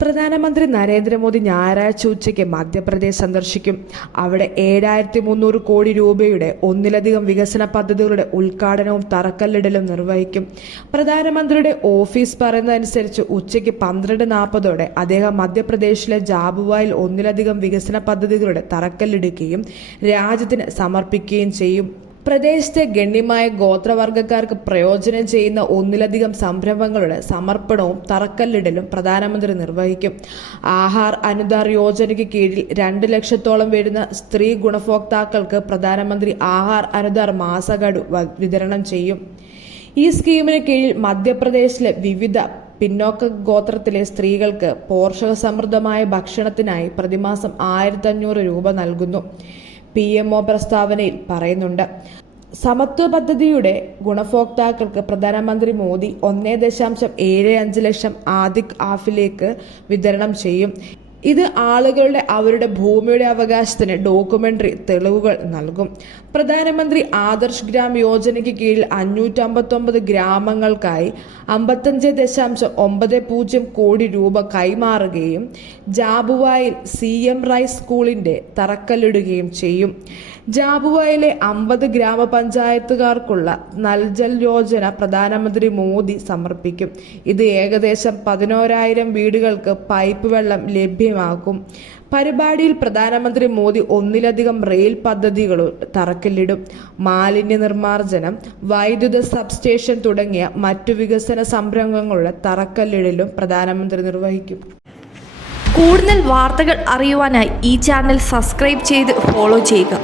പ്രധാനമന്ത്രി നരേന്ദ്രമോദി ഞായറാഴ്ച ഉച്ചയ്ക്ക് മധ്യപ്രദേശ് സന്ദർശിക്കും. അവിടെ 7300 കോടി രൂപയുടെ ഒന്നിലധികം വികസന പദ്ധതികളുടെ ഉദ്ഘാടനവും തറക്കല്ലിടലും നിർവഹിക്കും. പ്രധാനമന്ത്രിയുടെ ഓഫീസ് പറയുന്നതനുസരിച്ച് ഉച്ചയ്ക്ക് 12:40 അദ്ദേഹം മധ്യപ്രദേശിലെ ജാബുവായിൽ ഒന്നിലധികം വികസന പദ്ധതികളുടെ തറക്കല്ലിടുകയും രാജ്യത്തിന് സമർപ്പിക്കുകയും ചെയ്യും. പ്രദേശത്തെ ഗണ്യമായ ഗോത്രവർഗക്കാർക്ക് പ്രയോജനം ചെയ്യുന്ന ഒന്നിലധികം സംരംഭങ്ങളുടെ സമർപ്പണവും തറക്കല്ലിടലും പ്രധാനമന്ത്രി നിർവഹിക്കും. ആഹാർ അനുദാർ യോജനയ്ക്ക് കീഴിൽ 2 ലക്ഷത്തോളം വരുന്ന സ്ത്രീ ഗുണഭോക്താക്കൾക്ക് പ്രധാനമന്ത്രി ആഹാർ അനുദാർ മാസഗഡു വിതരണം ചെയ്യും. ഈ സ്കീമിന് കീഴിൽ മധ്യപ്രദേശിലെ വിവിധ പിന്നോക്ക ഗോത്രത്തിലെ സ്ത്രീകൾക്ക് പോഷകസമൃദ്ധമായ ഭക്ഷണത്തിനായി പ്രതിമാസം 1500 രൂപ നൽകുന്നു. PMO പ്രസ്താവനയിൽ പറയുന്നുണ്ട്. സമത്വ പദ്ധതിയുടെ ഗുണഭോക്താക്കൾക്ക് പ്രധാനമന്ത്രി മോദി 1.75 ലക്ഷം ആദിക് ആഫിലേക്ക് വിതരണം ചെയ്യും. ഇത് ആളുകളുടെ അവരുടെ ഭൂമിയുടെ അവകാശത്തിന് ഡോക്യുമെന്ററി തെളിവുകൾ നൽകും. പ്രധാനമന്ത്രി ആദർശ് ഗ്രാം യോജനയ്ക്ക് കീഴിൽ 559 ഗ്രാമങ്ങൾക്കായി 55.90 കോടി രൂപ കൈമാറുകയും ജാബുവായിൽ CM റൈസ് സ്കൂളിന്റെ തറക്കല്ലിടുകയും ചെയ്യും. ജാബുവായിലെ 50 ഗ്രാമപഞ്ചായത്തുകാർക്കുള്ള നൽജൽ യോജന പ്രധാനമന്ത്രി മോദി സമർപ്പിക്കും. ഇത് ഏകദേശം 11,000 വീടുകൾക്ക് പൈപ്പ് വെള്ളം ലഭ്യമാക്കും. പരിപാടിയിൽ പ്രധാനമന്ത്രി മോദി ഒന്നിലധികം റെയിൽ പദ്ധതികളും തറക്കല്ലിടും. മാലിന്യ നിർമ്മാർജ്ജനം, വൈദ്യുത സബ്സ്റ്റേഷൻ തുടങ്ങിയ മറ്റു വികസന സംരംഭങ്ങളുടെ തറക്കല്ലിടലും പ്രധാനമന്ത്രി നിർവഹിക്കും. കൂടുതൽ വാർത്തകൾ അറിയുവാനായി ഈ ചാനൽ സബ്സ്ക്രൈബ് ചെയ്ത് ഫോളോ ചെയ്യുക.